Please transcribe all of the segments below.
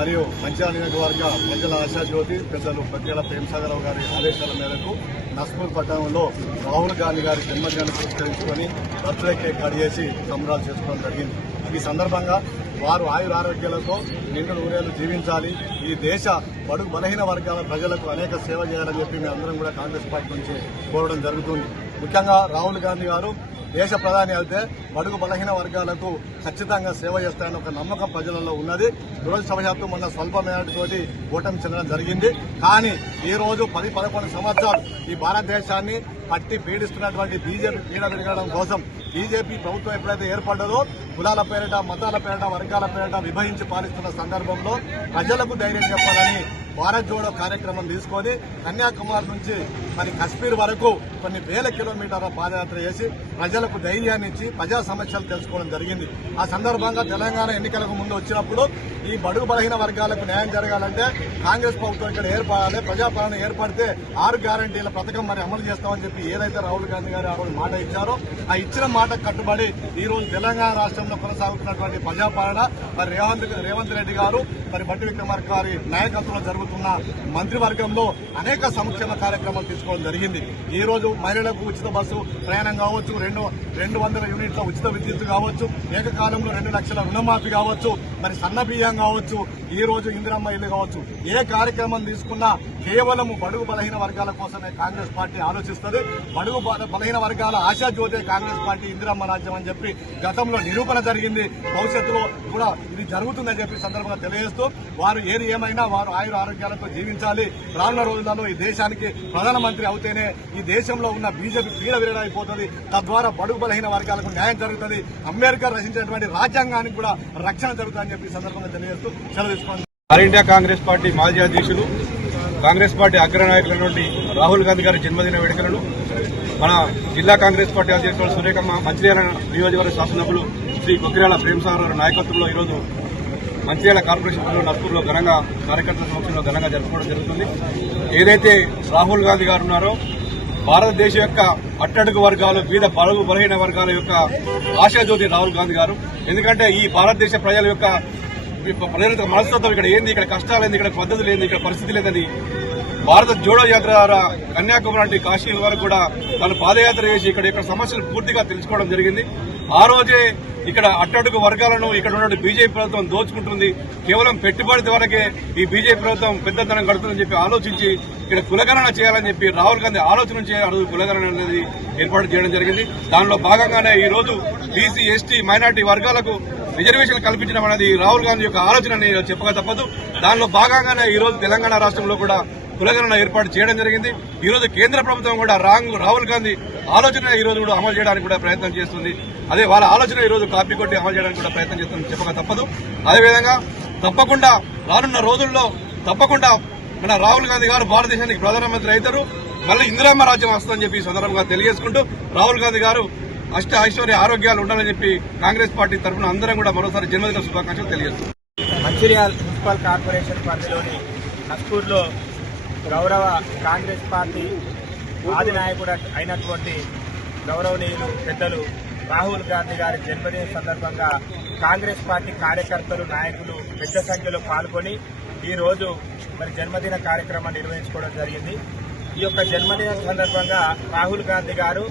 మరియు మంచిర్యాల నియోజకవర్గ ప్రజల ఆశాజ్యోతి పెద్దలు పత్రికల ప్రేమసాగరరావు గారి ఆదేశాల మేరకు నస్పూర్ పట్టణంలో రాహుల్ గాంధీ గారి జన్మదినాన్ని పురస్కరించుకొని బర్త్డే కేక్ కట్ చేసి సంబరాలు చేసుకోవడం జరిగింది. ఈ సందర్భంగా వారు ఆయుర ఆరోగ్యాలతో నిండు నూరేళ్ళు జీవించాలి. ఈ దేశ బడుగు బలహీన వర్గాల ప్రజలకు అనేక సేవ చేయాలని చెప్పి మేము అందరం కూడా కాంగ్రెస్ పార్టీ నుంచి కోరడం జరుగుతుంది. ముఖ్యంగా రాహుల్ గాంధీ గారు దేశ ప్రధాని అయితే బడుగు బలహీన వర్గాలకు ఖచ్చితంగా సేవ చేస్తారని ఒక నమ్మకం ప్రజలలో ఉన్నది. దురదృష్టవశాత్తు మొన్న స్వల్ప మేరటి ఓటమి చెందడం జరిగింది. కానీ ఈ రోజు పది పదకొండు సంవత్సరాలు ఈ భారతదేశాన్ని పట్టి పీడిస్తున్నటువంటి బీజేపీ పీడ విరగడం కోసం బీజేపీ ప్రభుత్వం ఎప్పుడైతే ఏర్పడ్డదో కులాల పేరిట మతాల పేరిట వర్గాల పేరిట విభజించి పాలిస్తున్న సందర్భంలో ప్రజలకు ధైర్యం చెప్పాలని భారత్ జోడో కార్యక్రమం తీసుకొని కన్యాకుమారి నుంచి మరి కశ్మీర్ వరకు కొన్ని వేల కిలోమీటర్ల పాదయాత్ర చేసి ప్రజలకు ధైర్యాన్ని ఇచ్చి ప్రజా సమస్యలు తెలుసుకోవడం జరిగింది. ఆ సందర్భంగా తెలంగాణ ఎన్నికలకు ముందు వచ్చినప్పుడు ఈ బడుగు బలహీన వర్గాలకు న్యాయం జరగాలంటే కాంగ్రెస్ ప్రభుత్వం ఇక్కడ ఏర్పడాలి ప్రజాపాలన ఏర్పడితే ఆరు గ్యారంటీల పథకం మరి అమలు చేస్తామని చెప్పి ఏదైతే రాహుల్ గాంధీ గారు ఆ రోజు మాట ఇచ్చారో ఆ ఇచ్చిన మాట కట్టుబడి ఈ రోజు తెలంగాణ రాష్ట్రంలో కొనసాగుతున్నటువంటి ప్రజాపాలన మరి రేవంత్ రేవంత్ రెడ్డి గారు మరి బట్టి విక్రమార్క గారి నాయకత్వంలో జరుగుతున్న మంత్రివర్గంలో అనేక సంక్షేమ కార్యక్రమాలు తీసుకోవడం జరిగింది. ఈ రోజు మహిళలకు ఉచిత బస్సు ప్రయాణం కావచ్చు రెండు రెండు వందల యూనిట్ల ఉచిత విద్యుత్ కావచ్చు ఏకకాలంలో రెండు లక్షల రుణమాఫీ కావచ్చు మరి సన్న బియ్యం కావచ్చు ఈ రోజు ఇందిరమ్మ ఇల్లు కావచ్చు. ఏ కార్యక్రమం తీసుకున్నా కేవలం బడుగు బలహీన వర్గాల కోసమే కాంగ్రెస్ పార్టీ ఆలోచిస్తుంది. బడుగు బల- బలహీన వర్గాల ఆశాజ్యోతే కాంగ్రెస్ పార్టీ ఇందిరమ్మ రాజ్యం అని చెప్పి గతంలో నిరూపణ జరిగింది. భవిష్యత్తులో కూడా ఇది జరుగుతుందని చెప్పి సందర్భంగా తెలియజేస్తూ వారు ఏది ఏమైనా వారు ఆయుర ఆరోగ్యాలతో జీవించాలి. రానున్న రోజులలో ఈ దేశానికి ప్రధానమంత్రి అవుతేనే ఈ దేశంలో ఉన్న బీజేపీ పీడ విరడైపోతుంది తద్వారా బడుగు బలహీన వర్గాలకు న్యాయం జరుగుతుంది. అంబేద్కర్ రచించినటువంటి రాజ్యాంగానికి కూడా రక్షణ జరుగుతుందని చెప్పి సందర్భంగా తెలియజేస్తూ సెలవు తీసుకోండి ఆల్ ఇండియా కాంగ్రెస్ పార్టీ మాజీ అధ్యక్షులు కాంగ్రెస్ పార్టీ అగ్రనాయకులైనటువంటి రాహుల్ గాంధీ గారి జన్మదిన వేడుకలను మన జిల్లా కాంగ్రెస్ పార్టీ అధ్యక్షులు సురేఖమ్మ మంచిర్యాల నియోజకవర్గ శాసనసభ్యులు శ్రీ కొక్కిరాల ప్రేమసాగర్ గారి నాయకత్వంలో ఈరోజు మంచిర్యాల కార్పొరేషన్ పరిధిలో నర్పూర్లో ఘనంగా కార్యకర్తల సమక్షంలో ఘనంగా జరుపుకోవడం జరుగుతుంది. ఏదైతే రాహుల్ గాంధీ గారు ఉన్నారో భారతదేశం యొక్క అట్టడుగు వర్గాలు వివిధ బలుగు బలహీన వర్గాల యొక్క ఆశాజ్యోతి రాహుల్ గాంధీ గారు. ఎందుకంటే ఈ భారతదేశ ప్రజల యొక్క ప్రజల మనస్తత్వం ఇక్కడ ఏంది? ఇక్కడ కష్టాలు ఏంది? ఇక్కడ పద్ధతులు లేదు ఇక్కడ పరిస్థితి లేదని భారత జోడో యాత్ర ద్వారా కన్యాకుమారి నుండి కాశ్మీర్ వరకు కూడా వాళ్ళు పాదయాత్ర చేసి ఇక్కడ ఇక్కడ సమస్యలు పూర్తిగా తెలుసుకోవడం జరిగింది. ఆ రోజే ఇక్కడ అట్టడుగు వర్గాలను ఇక్కడ ఉన్న బీజేపీ ప్రభుత్వం దోచుకుంటుంది. కేవలం పెట్టుబడి ద్వారాకే ఈ బీజేపీ ప్రభుత్వం పెద్దతనం కడుతుందని చెప్పి ఆలోచించి ఇక్కడ కులగణన చేయాలని చెప్పి రాహుల్ గాంధీ ఆలోచన చేయాలి కులగణన అనేది ఏర్పాటు చేయడం జరిగింది. దానిలో భాగంగానే ఈ రోజు బీసీ ఎస్టీ మైనార్టీ వర్గాలకు రిజర్వేషన్లు కల్పించడం అనేది రాహుల్ గాంధీ యొక్క ఆలోచన అని చెప్పక తప్పదు. దానిలో భాగంగానే ఈ రోజు తెలంగాణ రాష్ట్రంలో కూడా కులగణన ఏర్పాటు చేయడం జరిగింది. ఈ రోజు కేంద్ర ప్రభుత్వం కూడా రాంగ్ రాహుల్ గాంధీ ఆలోచన ఈ రోజు కూడా అమలు చేయడానికి కూడా ప్రయత్నం చేస్తుంది. అదే వాళ్ళ ఆలోచన ఈ రోజు కాపీ కొట్టి అమలు చేయడానికి కూడా ప్రయత్నం చేస్తుంది చెప్పక తప్పదు. అదేవిధంగా తప్పకుండా రానున్న రోజుల్లో తప్పకుండా మన రాహుల్ గాంధీ గారు భారతదేశానికి ప్రధానమంత్రి అవుతారు. మళ్ళీ ఇందిరామ్మ రాజ్యం వస్తుందని చెప్పి సందర్భంగా తెలియజేసుకుంటూ రాహుల్ గాంధీ గారు అష్ట ఐశ్వర్య ఆరోగ్యాలు ఉండాలని చెప్పి కాంగ్రెస్ పార్టీ తరఫున అందరం కూడా మరోసారి జన్మదిన శుభాకాంక్షలు తెలియజేస్తున్నాం. మంచిర్యాల మున్సిపల్ కార్పొరేషన్ పరిధిలోని నస్పూర్లో గౌరవ కాంగ్రెస్ పార్టీ ఆది నాయకుడు అయినటువంటి గౌరవనీయులు పెద్దలు రాహుల్ గాంధీ గారి జన్మదిన సందర్భంగా కాంగ్రెస్ పార్టీ కార్యకర్తలు నాయకులు పెద్ద సంఖ్యలో పాల్గొని ఈ రోజు మరి జన్మదిన కార్యక్రమం నిర్వహించుకోవడం జరిగింది. ఈ యొక్క జన్మదిన సందర్భంగా రాహుల్ గాంధీ గారు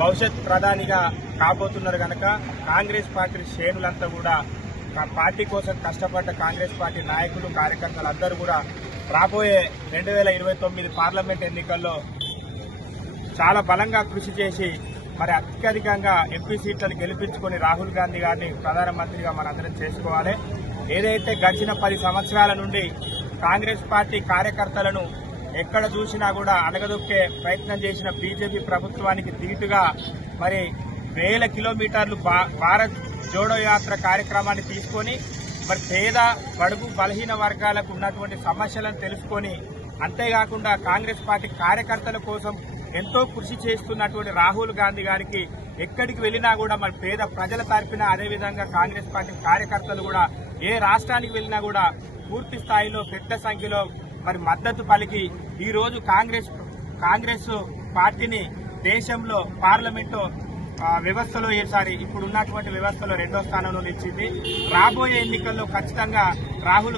భవిష్యత్ ప్రధానిగా కాబోతున్నారు కనుక కాంగ్రెస్ పార్టీ శ్రేణులంతా కూడా పార్టీ కోసం కష్టపడ్డ కాంగ్రెస్ పార్టీ నాయకులు కార్యకర్తలు అందరూ కూడా రాబోయే రెండు వేల ఇరవై తొమ్మిది పార్లమెంట్ ఎన్నికల్లో చాలా బలంగా కృషి చేసి మరి అత్యధికంగా ఎంపీ సీట్లను గెలిపించుకొని రాహుల్ గాంధీ గారిని ప్రధానమంత్రిగా మనందరం చేసుకోవాలి. ఏదైతే గడిచిన పది సంవత్సరాల నుండి కాంగ్రెస్ పార్టీ కార్యకర్తలను ఎక్కడ చూసినా కూడా అణగదొక్కే ప్రయత్నం చేసిన బీజేపీ ప్రభుత్వానికి ధీటుగా మరి వేల కిలోమీటర్లు భా- భారత్ జోడో యాత్ర కార్యక్రమాన్ని తీసుకొని మరి పేద బడుగు బలహీన వర్గాలకు ఉన్నటువంటి సమస్యలను తెలుసుకొని అంతేకాకుండా కాంగ్రెస్ పార్టీ కార్యకర్తల కోసం ఎంతో కృషి చేస్తున్నటువంటి రాహుల్ గాంధీ గారికి ఎక్కడికి వెళ్ళినా కూడా మరి పేద ప్రజల తరపున అదేవిధంగా కాంగ్రెస్ పార్టీ కార్యకర్తలు కూడా ఏ రాష్ట్రానికి వెళ్ళినా కూడా పూర్తి స్థాయిలో పెద్ద సంఖ్యలో మరి మద్దతు పలికి ఈ రోజు కాంగ్రెస్ కాంగ్రెస్ పార్టీని దేశంలో పార్లమెంటు వ్యవస్థలో ఈసారి ఇప్పుడు ఉన్నటువంటి వ్యవస్థలో రెండో స్థానంలో నిలిచింది. రాబోయే ఎన్నికల్లో ఖచ్చితంగా రాహుల్